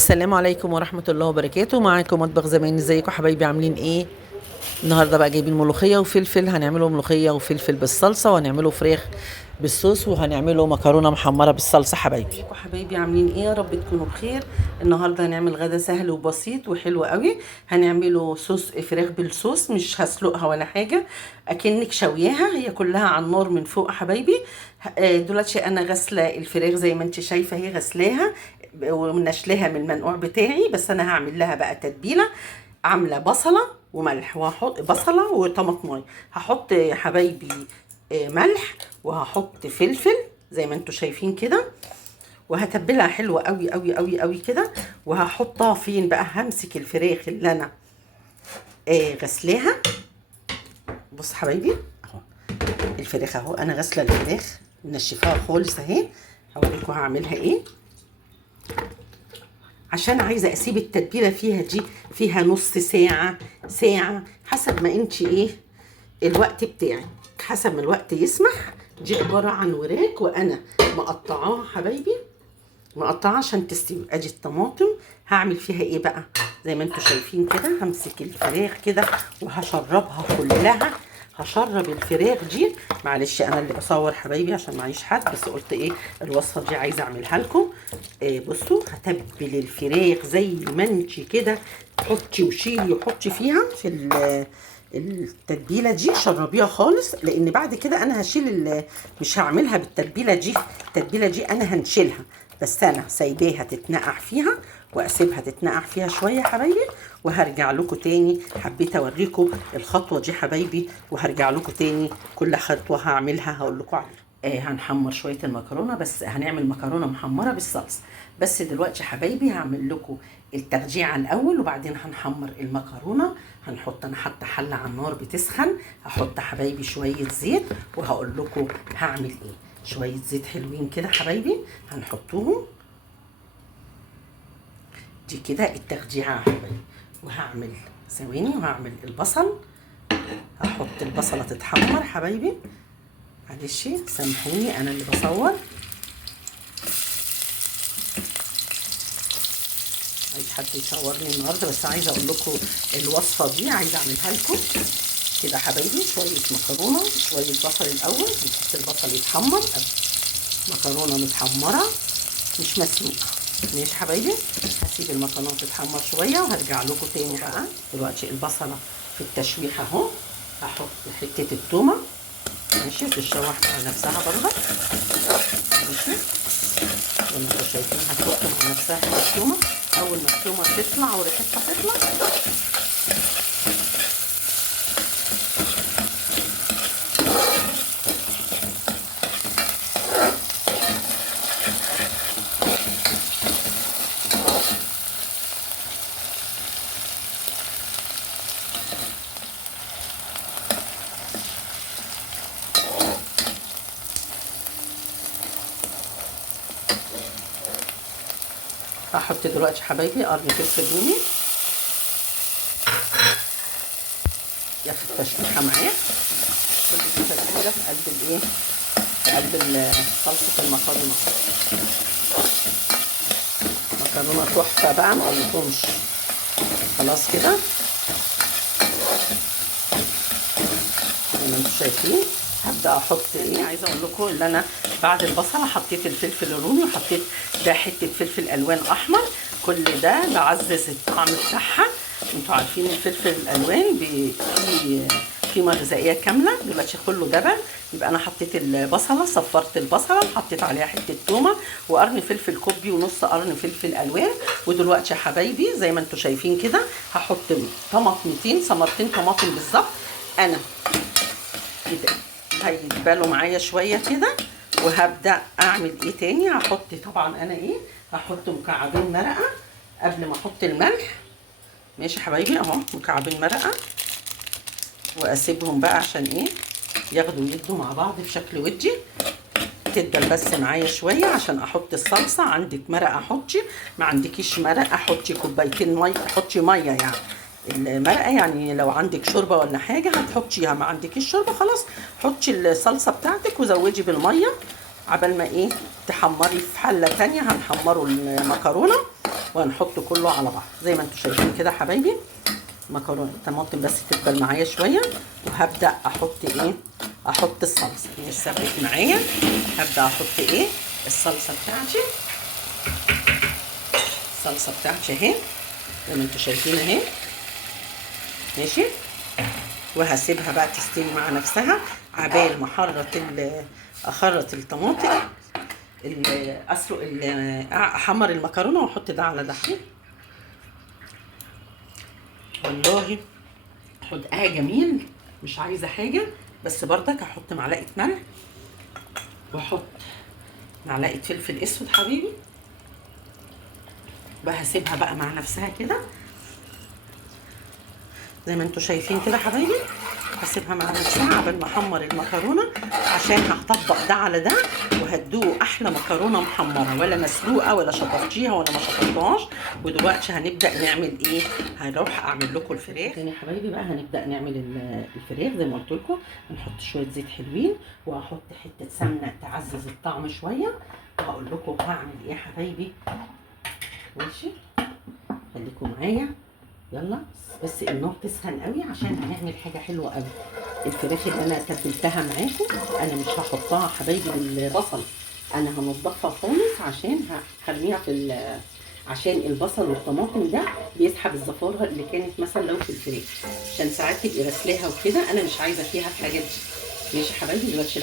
السلام عليكم ورحمة الله وبركاته. معاكم مطبخ زمان. ازيكم حبايبي؟ عاملين ايه؟ النهارده بقى جايبين ملوخية وفلفل. هنعمله ملوخية وفلفل بالصلصة، وهنعمله فراخ بالصوص، وهنعمله مكرونة محمرة بالصلصة. حبايبي ازيكم حبايبي؟ عاملين ايه؟ يا رب تكونوا بخير. النهارده هنعمل غدا سهل وبسيط وحلو قوي. هنعمله صوص فراخ بالصوص، مش هسلقها ولا حاجة، اكنك شوياها، هي كلها على النار من فوق حبايبي. دلوقتي انا غاسله الفراخ زي ما انت شايفه، هي غسلاها ونشلاها من المنقوع بتاعي. بس انا هعمل لها بقى تتبيله. عامله بصله وملح، وهحط بصله وطماطمايه. هحط يا حبايبي ملح، وهحط فلفل زي ما انتوا شايفين كده، وهتبلها حلوه قوي قوي قوي قوي كده. وهحطها فين بقى؟ همسك الفراخ اللي انا غسلاها. بص حبايبي اهو الفراخ، اهو انا غاسله الفراخ منشفاها خالص اهي. هوريكم هعملها ايه، عشان عايزه اسيب التتبيله فيها دي فيها نص ساعه ساعه، حسب ما انت ايه الوقت بتاعك، حسب ما الوقت يسمح. دي عباره عن وراك، وانا مقطعاها حبايبي، مقطعاها عشان تستوي. ادي الطماطم، هعمل فيها ايه بقى؟ زي ما انتوا شايفين كده، همسك الفراخ كده وهشربها كلها. هشرب الفراخ دي. معلش انا اللي بصور حبايبي عشان معيش حد، بس قلت ايه الوصفه دي عايزه اعملها لكم. بصوا هتبل الفراخ زي ما انت كده، حطي وشيلي وحطي فيها في التتبيله دي، شربيها خالص. لان بعد كده انا هشيل مش هعملها بالتتبيله دي. التتبيله دي انا هنشيلها، بس انا سايباها تتنقع فيها، واسيبها تتنقع فيها شويه حبايبي، وهرجع لكم تاني. حبيت اوريكم الخطوه دي حبايبي، وهرجع لكم تاني كل خطوه هعملها هقول لكم عليها. هنحمر شويه المكرونه، بس هنعمل مكرونه محمره بالصلصه. بس دلوقتي حبايبي هعمل لكم الترجيعه الاول، وبعدين هنحمر المكرونه. انا حاطه حله على النار بتسخن، هحط حبايبي شويه زيت، وهقول لكم هعمل ايه. شويه زيت حلوين كده حبايبي هنحطوهم دي كده التخديعه يا حبايبي. وهعمل ثواني، وهعمل البصل. هحط البصله تتحمر حبايبي، معلش سامحوني انا اللي بصور. عايز حد يصورني النهارده، بس عايزه اقول لكم الوصفه دي عايزه اعملها لكم كده حبايبي. شويه مكرونه، شويه بصل الاول، نحط البصل يتحمر. مكرونه متحمره مش مسلوقه. ماشي حبايبي، هسيب المكرونه تتحمر شويه وهرجع لكم تاني بقى. دلوقتي البصله في التشويح اهو. هحط حته التومه، ماشي، تتشوح مع نفسها برضه، ماشي زي ما انتوا شايفين. هتحط مع نفسها التومه. اول ما التومه تطلع وريحتها تطلع، هحط دلوقتي حبايبي قرن فلفل رومي ياخد تشويحه معاه. كل دي تتبيله في قلب الايه، في قلب صلصه المكرونه. مكرونه تحفه بقى، ما اقولكمش. خلاص كده زي ما انتم شايفين. هبدا احط ايه، عايزه اقول لكم ان انا بعد البصله حطيت الفلفل الرومي، وحطيت ده حته فلفل الوان احمر. كل ده بعزز الطعم بتاعها. انتوا عارفين الفلفل الالوان فيه قيمه غذائيه كامله. دلوقتي كله دبل. يبقى انا حطيت البصله، صفرت البصله، حطيت عليها حته تومه وقرن فلفل كوبي ونص قرن فلفل الوان. ودلوقتي يا حبايبي زي ما انتوا شايفين كده هحط طماطمتين، ثمرتين طماطم بالظبط. انا كده هيتبالوا معايا شويه كده. وهبدا اعمل ايه تاني؟ هحط طبعا انا ايه، هحط مكعبين مرقه قبل ما احط الملح. ماشي حبايبي اهو مكعبين مرقه، واسيبهم بقى عشان ايه ياخدوا ويدوا مع بعض بشكل ودي. تدبل بس معايا شويه عشان احط الصلصه. عندك مرقه حطي، ما عندكيش مرقه حطي كوبايتين ميه، حطي ميه يعني المرقه. يعني لو عندك شوربه ولا حاجه هتحطيها، ما عندكيش شوربه خلاص حطي الصلصه بتاعتك وزودي بالميه. عبال ما ايه تحمري في حله تانية هنحمروا المكرونه. وهنحط كله على بعض زي ما انتم شايفين كده حبايبي. مكرونه الطماطم بس تتبل معايا شويه، وهبدا احط ايه، احط الصلصه. ثبت معايا، هبدا احط ايه، الصلصه بتاعتي. الصلصه بتاعتي اهي زي ما انتم شايفين اهي، ماشي. وهسيبها بقى تستوي مع نفسها عبال ما اخرط الطماطم، اسلق احمر المكرونه واحط ده على ده. والله حدقها جميل، مش عايزه حاجه، بس برضك هحط معلقه ملح واحط معلقه فلفل اسود حبيبي. وهسيبها بقى مع نفسها كده زي ما انتم شايفين كده حبايبي. هسيبها مع نفسها عبال ما احمر المكرونه، عشان هطبق ده على ده وهتدوقوا احلى مكرونه محمره، ولا مسلوقه ولا شطفتيها ولا ما شطفتهاش. ودلوقتي هنبدا نعمل ايه، هروح اعمل لكم الفراخ تاني حبايبي. بقى هنبدا نعمل الفراخ زي ما قلت لكم. هنحط شويه زيت حلوين، وهحط حته سمنه تعزز الطعم شويه، وهقول لكم هعمل ايه حبايبي. ماشي، خليكم معايا يلا. بس النار تسخن قوي عشان هنعمل حاجه حلوه قوي. الفراخ اللي انا تبلتها معاكم انا مش هحطها حبايبي بالبصل، انا هنضفها خالص عشان هرميها عشان البصل والطماطم ده بيسحب الزفاره اللي كانت مثلا لو في الفراخ، عشان ساعات تبقي غسلاها وكده، انا مش عايزه فيها الحاجات دي. ماشي حبايبي. دلوقتي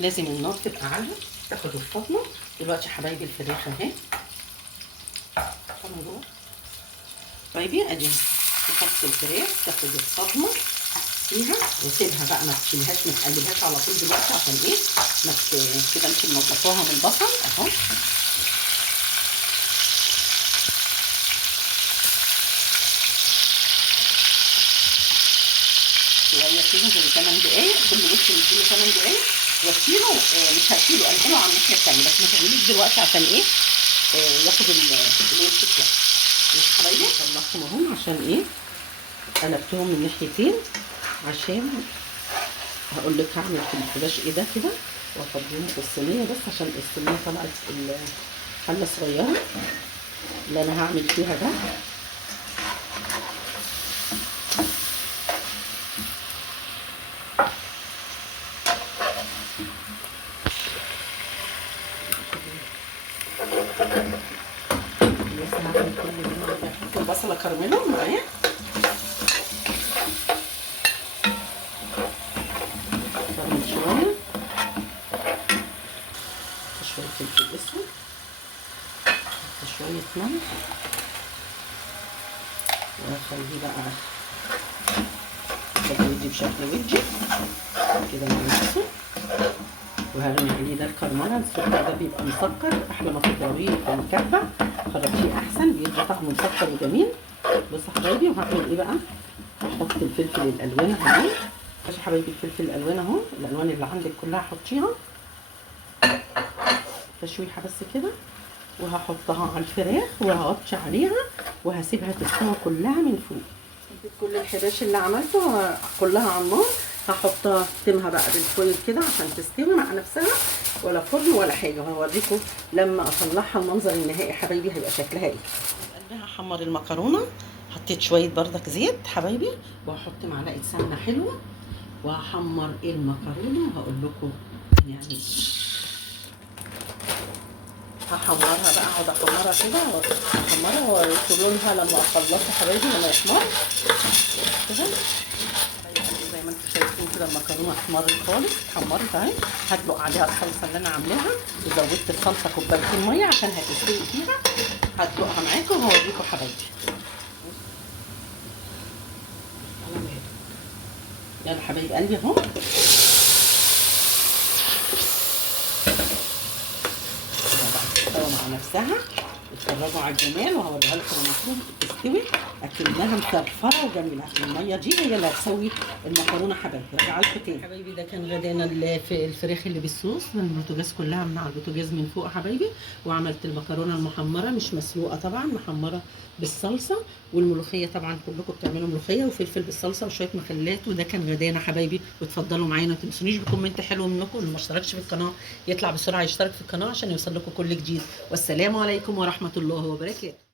لازم النار تبقى عاليه تاخد الصدمه. دلوقتي حبايبي الفراخ اهي حبايبي، ادي نحط الفراخ تاخد الصدمه فيها، وسيبها بقى ما تشيلهاش ما تقلبهاش على طول دلوقتي، عشان ايه ما كده انت منضفاها من البصل اهو. شويه كده زي 8 دقايق، كل وش نديله 8 دقايق واشيله. مش هشيله، انقله على الناحيه الثانيه، بس ما تعمليش دلوقتي عشان ايه، ياخد الوش بتاعه. مش حبايبي طلعتهم اهم عشان ايه، قلبتهم من ناحيتين عشان هقول لك هعمل في الفلاش ايه ده كده، وافضيهم في الصينيه، بس عشان الصينيه طلعت الحله صغيره اللي انا هعمل فيها ده. بس هعمل كل ده، هحط البصله كرمله معايا، كرمل شويه، شويه فلفل اسود، شويه ملح، واخليه بقى ودي بشكل ودي كده مع نفسه. وهرمي عليه ده الكرمله. السكر ده بيبقى مسكر، احلى ما تضربيه في الكبه خرجيه احسن، بيدي طعم مسكر وجميل. بصوا حبايبي، وهعمل ايه بقى، هحط الفلفل الالوان اهو. ماشي حبايبي، الفلفل الالوان اهو، الالوان اللي عندك كلها حطيها تشويحه بس كده، وهحطها على الفراخ وهغطي عليها وهسيبها تستوي كلها من فوق. كل الحباش اللي عملته كلها على النار، هحطها اختمها بقى بالفويل كده عشان تستوي مع نفسها، ولا فرن ولا حاجه. وهوريكم لما اطلعها المنظر النهائي حبايبي هيبقى شكلها ايه. قلبي هحمر المكرونه، حطيت شويه بردك زيت حبايبي، وهحط معلقه سمنه حلوه، وهحمر المكرونه وهقول لكم يعني هحمرها بقى، اقعد احمرها كده واحمرها واوريكم لونها لما اخلصها حبايبي لما يحمر كده. زي ما انتم شايفين كده المكرونه احمرت خالص، اتحمرت اهي. هدلق عليها الصلصه اللي انا عاملاها، وزودت الصلصه كوبايتين ميه عشان هتستوي فيها. هدلقها معاكم وهوريكم حبايبي. يلا حبايب قلبي اهو، مع نفسها. اتفرجوا على الجمال، وهوريها لكم المفروض تستوي اكنها مفرفره وجميله. الميه دي هي اللي هتسوي المكرونه حبايبي. راجعه لكم تاني حبايبي. ده كان غدانا الفراخ اللي بالصوص من البوتاجاز، كلها من على البوتاجاز من فوق حبايبي. وعملت المكرونه المحمره مش مسلوقه طبعا، محمره بالصلصه. والملوخيه طبعا كلكم بتعملوا ملوخيه وفلفل بالصلصه وشويه مخلات. وده كان غدانا حبايبي، واتفضلوا معانا. ما تنسونيش بكومنت حلو منكم، اللي ما اشتركش في القناه يطلع بسرعه يشترك في القناه عشان يوصل لكم كل جديد. والسلام عليكم ورحمه الله وبركاته.